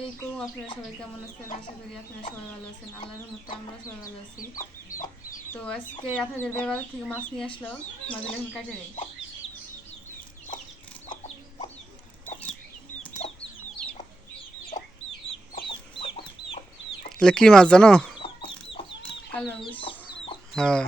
আলাইকুম আপনারা সবাই কেমন আছেন? আশা করি আপনারা সবাই ভালো আছেন। আল্লাহর রহমতে আমরা সবাই ভালো আছি। তো আজকে আপনাদের ব্যবহার থেকে মাছ নিয়ে আসলো মাছগুলো এখন কাটে নেই। কি মাছ জানো? হ্যাঁ।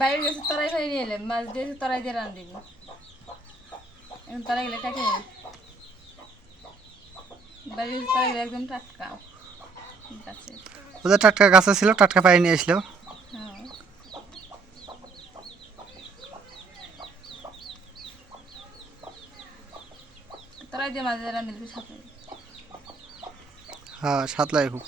বাইরে গেছে তরাই ফেলে নিয়ে এলাম মাছ দিয়েছে তরাই দিয়ে রান দিব এখন তরাই গেলে নেই বাইরে গেছে তরাই গেলে একদম টাটকা। ওদের টাটকা গাছে ছিল টাটকা পায়ে নিয়ে আসলো হ্যাঁ। তরাই দিয়ে মাছ দিয়ে রান দিলে সাথে হ্যাঁ সাত লাগে খুব।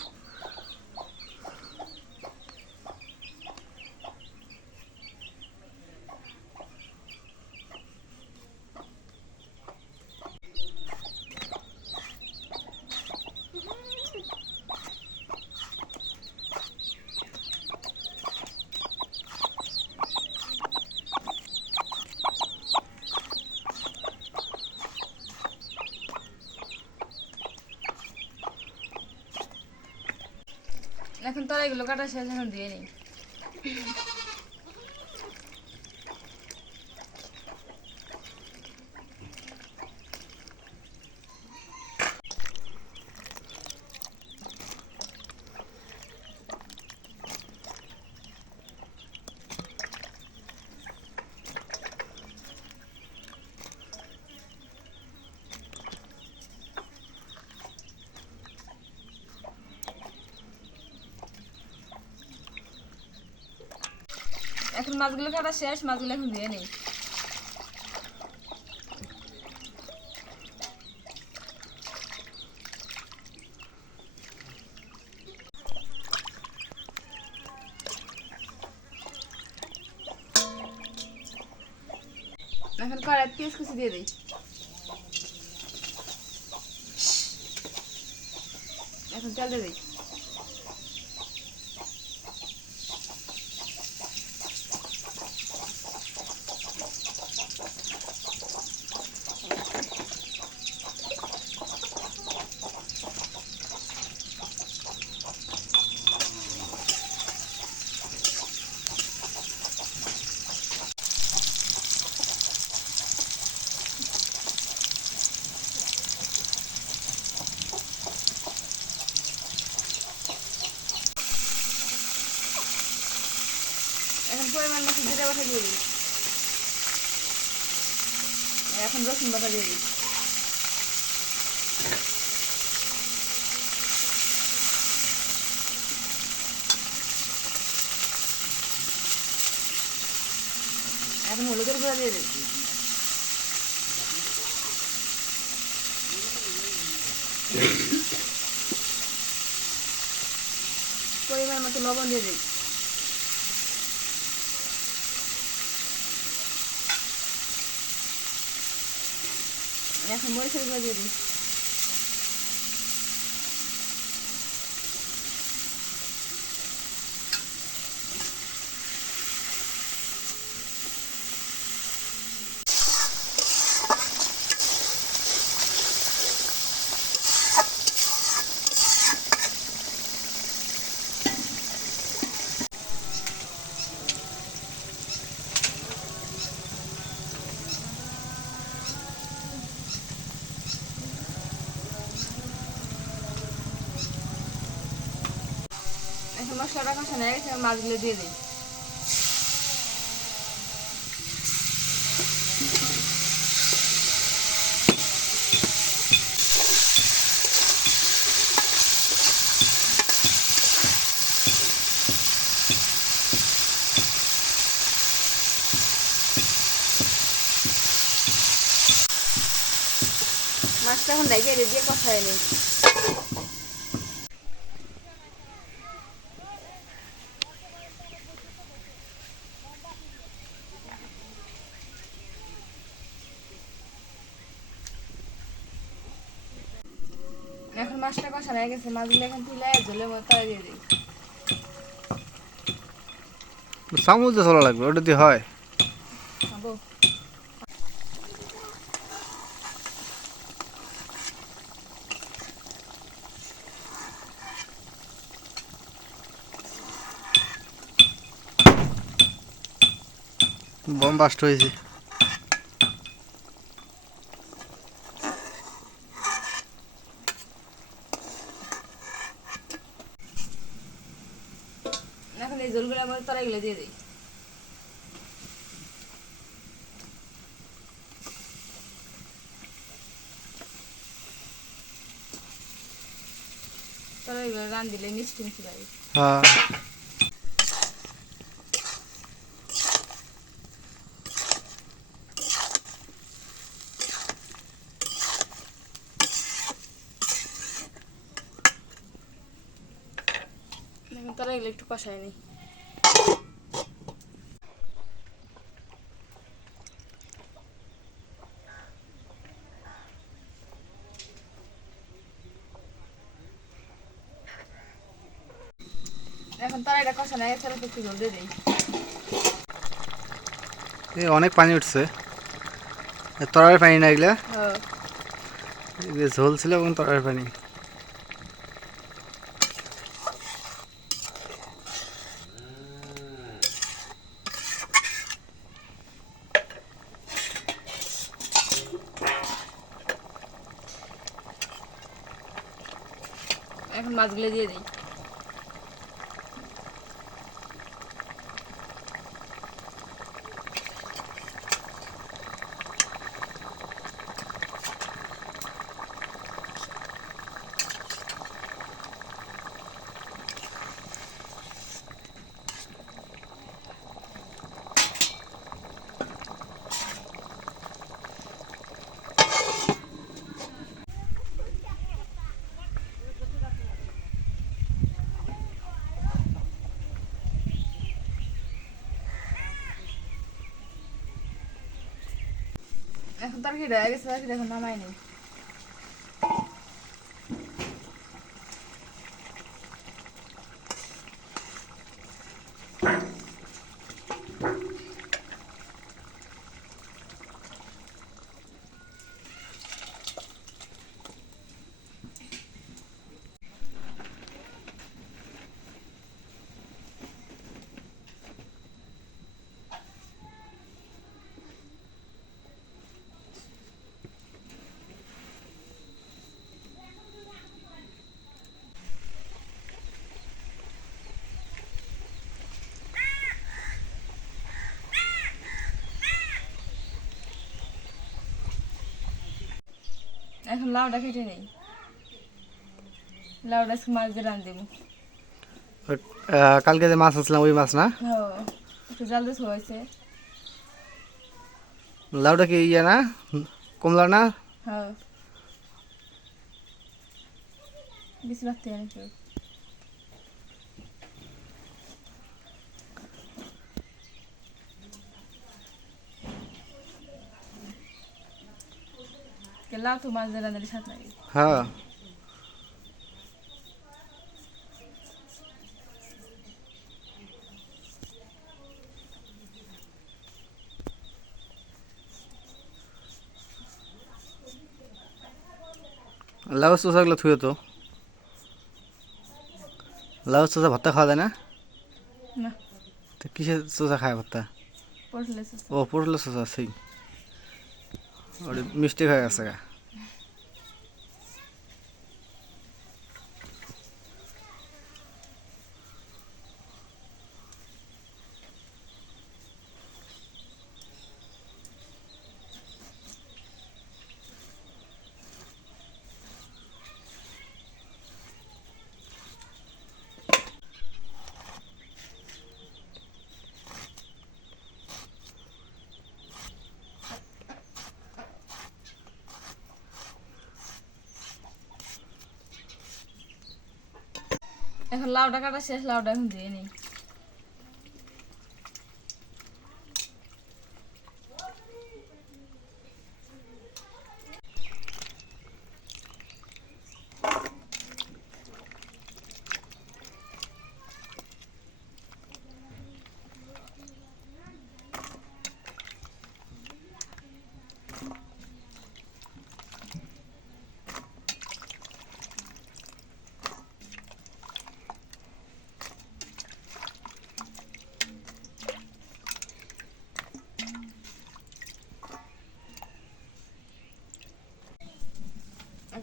এখন তরাইগুলো কাটা শেষ এখন দিয়ে নিই। এখন মাছগুলো কাটা শেষ, মাছগুলো এখন দিয়ে নেই। এখন কড়াই পেঁয়াজ কুচি দিয়ে দিই। এখন তেল দিয়ে দিই। পরিমাণ মতো এখন রসুন বাটা দিয়ে দিই। এখন হলুদের গুঁড়া দিয়ে দিই। পরিমাণ মতো লবণ দিয়ে দিই। এখন মরিচের গুঁড়া দিয়ে মশলাটা কষানো হয়ে গেছে মাছগুলো দিয়ে দিই। মাছটা এখন ডাইকে দিয়ে কষায় নিই এখন কষানো গেছে মাছগুলো এখন তুলে জলের মতো দিয়ে দিই চামচ দিয়ে চলা লাগবে ওটা দিয়ে হয়। বম বাস্ট হয়েছে এখন এই তরাইগুলো দিয়ে দিই। রান দিলে মিষ্টি মিষ্টি লাগে। হ্যাঁ। এখন তরাইগুলো একটু কষায় নিই। এখন তরাইটা কষানো গেছে অল্প একটু জল দিয়ে দিই। এই অনেক পানি উঠছে। তরার পানি না এগুলা? হ্যাঁ। ঝোল ছিল এবং তরার পানি। এখন মাছগুলো দিয়ে দিই। তরকারিটা হয়ে গেছে তরকারি এখন নামাই নিই। এখন লাউডা কেটে নেই। লাউডা মাছ দিয়ে রান দেবো কালকে যে মাছ আসলাম ওই মাছ না? একটু জাল দিয়ে হয়েছে। লাউডা কি ইয়ে না? কমলা না? হ্যাঁ বেশি রাখতে জানি কেউ লাউ তো মাছ দিয়ে রান্নার সাথে লাগে হ্যাঁ লাউ চোষাগুলো থুয়ে তো লাউ চোষা ভর্তা খাওয়া যায় না তো কিসের চোষা খায় ভর্তা ও পটল চোষা সেই ওটা মিষ্টি হয়ে গেছে গা এখন লাউটা কাটা শেষ লাউটা এখন দিয়ে নেই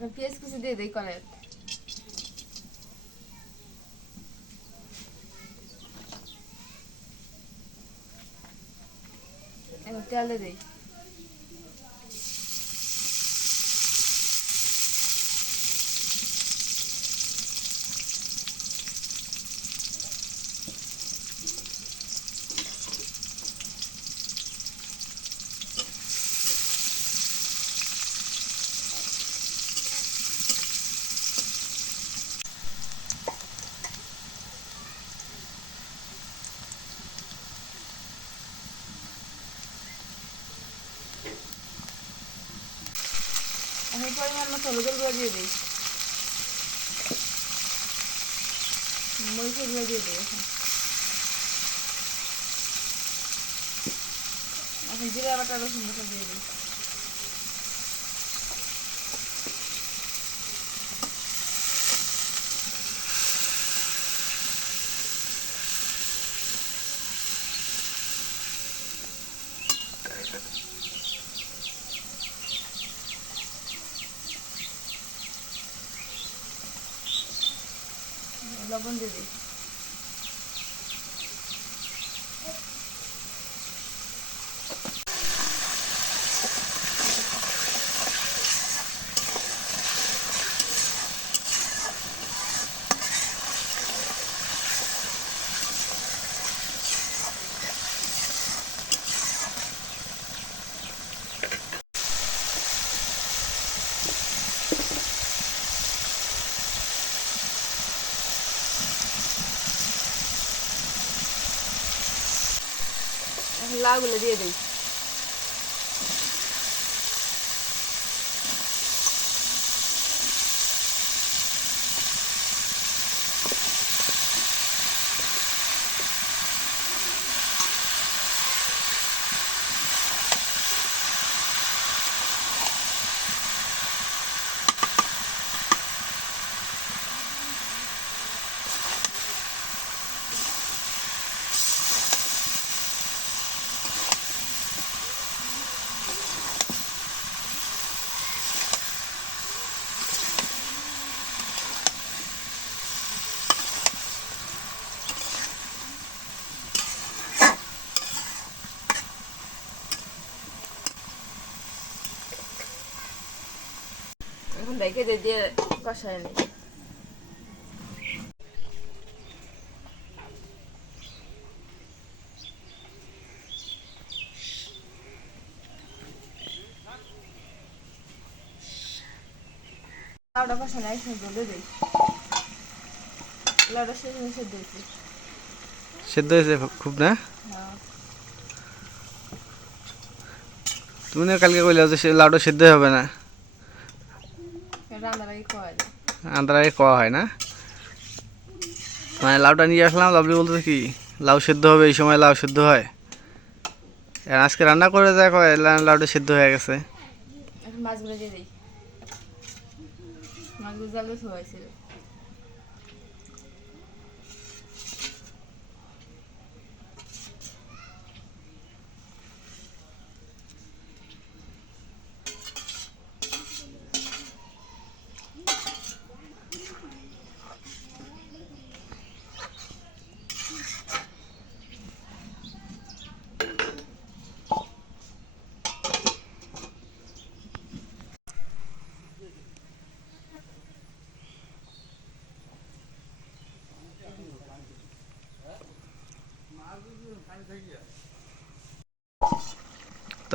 এখন পেঁয়াজ কুচি দিয়ে দিই কলের তেল দিয়ে দিই এখন পরিমাণ মতো হলুদের গুঁড়ো দিয়ে দিই। মরিচের গুঁড়ো দিয়ে দিই এখন। এখন জিরা বাটা রসুন বাটা দিয়ে দিই লবণ দিয়ে দিই এখন লাউগুলো দিয়ে দিই এখন রেখে দিয়ে কষায় নিই কষানো দিই। লাউটা শেষ মিশে দিয়েছি। সেদ্ধ হয়েছে খুব না? হ্যাঁ। তুমি না কালকে কইলে যে সে লাউটা সেদ্ধ হবে না রান্নার আগে খাওয়া যায় কোয়া হয় না? মানে লাউটা নিয়ে আসলাম লাভলি বলতে কি, লাউ সেদ্ধ হবে, এই সময় লাউ সেদ্ধ হয়। আজকে রান্না করে দেখ লাউটা সেদ্ধ হয়ে গেছে। মাছগুলো দিয়ে দিই। মাছগুলো জাল দিয়ে হয়েছিল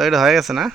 তো এটা হয়ে গেছে না?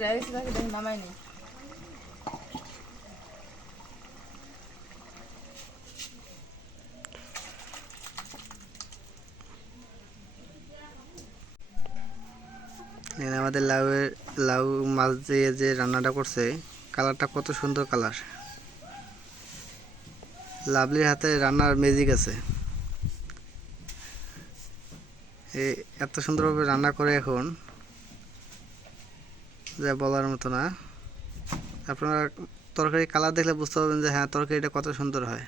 দেয় তাকে দেখে নামাইনি আমাদের লাউয়ের, লাউ মাছ দিয়ে যে রান্নাটা করছে, কালারটা কত সুন্দর কালার। লাভলির হাতে রান্নার ম্যাজিক আছে। এত সুন্দরভাবে রান্না করে এখন। যা বলার মতো না। আপনারা তরকারি কালার দেখলে বুঝতে পারবেন যে হ্যাঁ তরকারিটা কত সুন্দর হয়।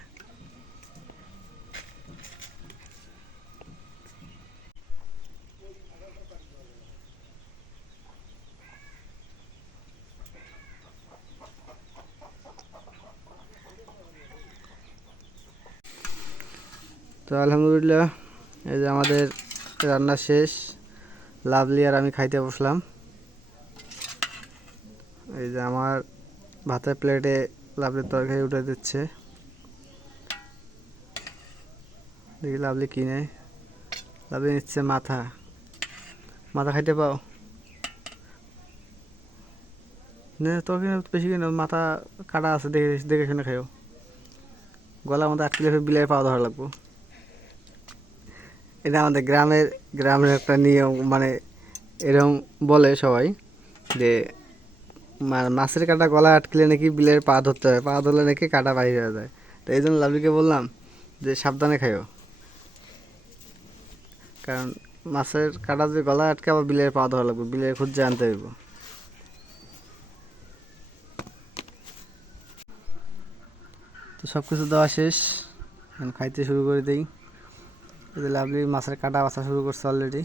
তো আলহামদুলিল্লাহ, এই যে আমাদের রান্না শেষ। লাভলি আর আমি খাইতে বসলাম। এই যে আমার ভাতের প্লেটে লাভলির তরকারি উঠে দিচ্ছে। দেখি লাভলি কিনে লাভলি নিচ্ছে মাথা। মাথা খাইতে পাও? তরকারি বেশি কিনে, মাথা কাটা আছে, দেখে দেখে শুনে খাইও। গলার মধ্যে আটকে বিলের পাওয়া ধরা লাগবো। এটা আমাদের গ্রামের গ্রামের একটা নিয়ম মানে এরকম বলে সবাই যে মাছের কাটা গলা আটকলে নাকি বিলের পা ধরতে হয়, পা ধরলে নাকি কাটা বাইরে হয়ে যায়। তো এই জন্য লাভলিকে বললাম যে সাবধানে খাইও। কারণ মাছের কাটা যে গলা আটকে আবার বিলের পা ধরা লাগবে, বিলের খুঁজে আনতে হইব। তো সব কিছু দেওয়া শেষ। খাইতে শুরু করে দিই। লাভলি মাছের কাটা বাছা শুরু করছে অলরেডি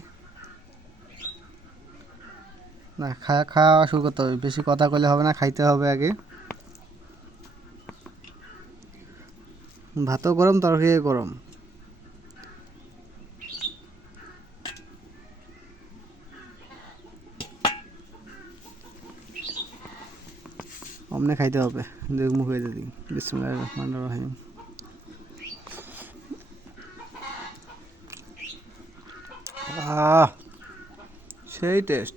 না, খাওয়া খাওয়া শুরু করতে হবে। বেশি কথা কইলে হবে না, খাইতে হবে আগে। ভাতও গরম তরকারি গরম। অমনে খাইতে হবে। মুখ হয়ে যদি আহ, সেই টেস্ট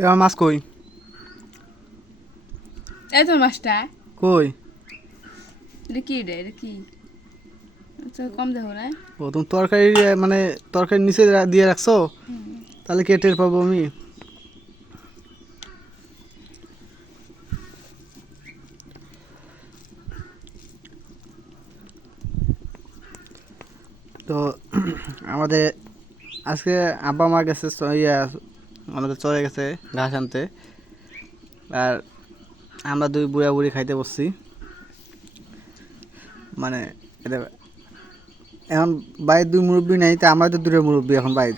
কেমন মাছ কই? এই তো মাছটা। কই? এটা কি রে? এটা কি? কম দেখো না। ও তুমি তরকারি মানে তরকারি নিচে দিয়ে রাখছো? তাহলে কে টের পাবো আমি? তো আমাদের আজকে আব্বা মা গেছে ইয়া আমাদের চলে গেছে ঘাস আনতে। আর আমরা দুই বুড়া বুড়ি খাইতে বসছি। মানে এটা এখন বাইরের দুই মুরব্বী নেই, তো আমরা তো দূরের মুরব্বী এখন বাইর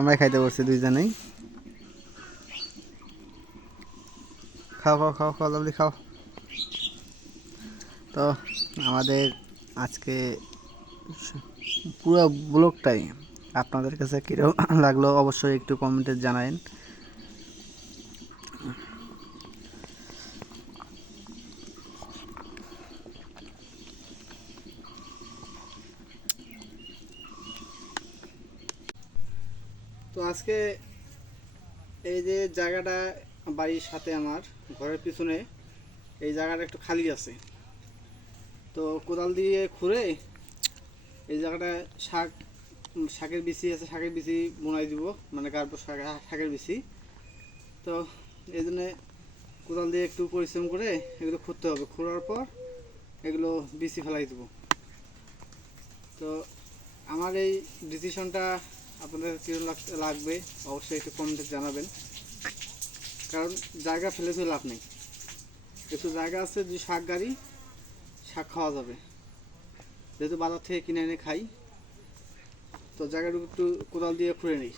আমরাই খাইতে বসছি দুইজনেই। খাও খাও খাও খাও লাভলি খাও। তো আমাদের আজকে পুরো ব্লগটাই। আপনাদের কাছে কীরকম লাগল অবশ্যই একটু কমেন্টে জানাবেন তো আজকে এই যে জায়গাটা বাড়ির সাথে আমার, ঘরের পিছনে, এই জায়গাটা একটু খালি আছে। তো কোদাল দিয়ে খুঁড়ে এই জায়গাটা শাক শাকের বিচি আছে, শাকের বিচি বোনাই দিব মানে শাক শাকের বিচি। তো এই জন্যে কোদাল দিয়ে একটু পরিশ্রম করে এগুলো খুঁড়তে হবে। খোঁড়ার পর এগুলো বিচি ফেলাই দেবো। তো আমার এই ডিসিশনটা আপনাদের কীরকম লাগ- লাগবে অবশ্যই একটু কমেন্টে জানাবেন। কারণ জায়গা ফেলে তো লাভ নেই। একটু জায়গা আছে যে শাক গাড়ি, শাক খাওয়া যাবে। যেহেতু বাজার থেকে কিনে এনে খাই তো জায়গাটুকু একটু কোদাল দিয়ে খুঁড়ে নিই।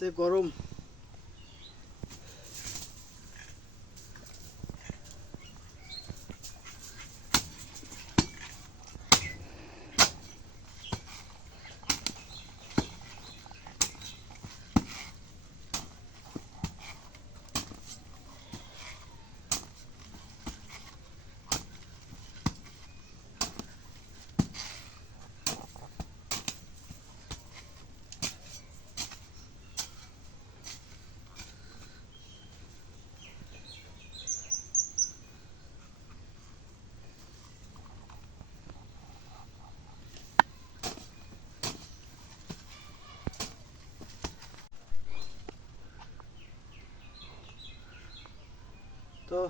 সে গরম তো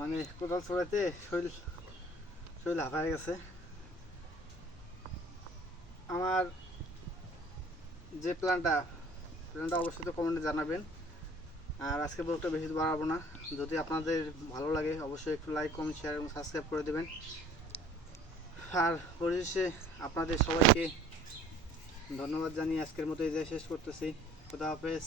মানে কোদাল ছড়াইতে শরীর শরীর হাঁপায় গেছে। আমার যে প্ল্যানটা প্ল্যানটা অবশ্যই তো কমেন্টে জানাবেন। আর আজকে ব্লগটা বেশি বাড়াবো না। যদি আপনাদের ভালো লাগে, অবশ্যই একটু লাইক কমেন্ট শেয়ার এবং সাবস্ক্রাইব করে দেবেন। আর পরিশেষে আপনাদের সবাইকে ধন্যবাদ জানিয়ে আজকের মতো এই যে শেষ করতেছি। খুদা হাফেজ।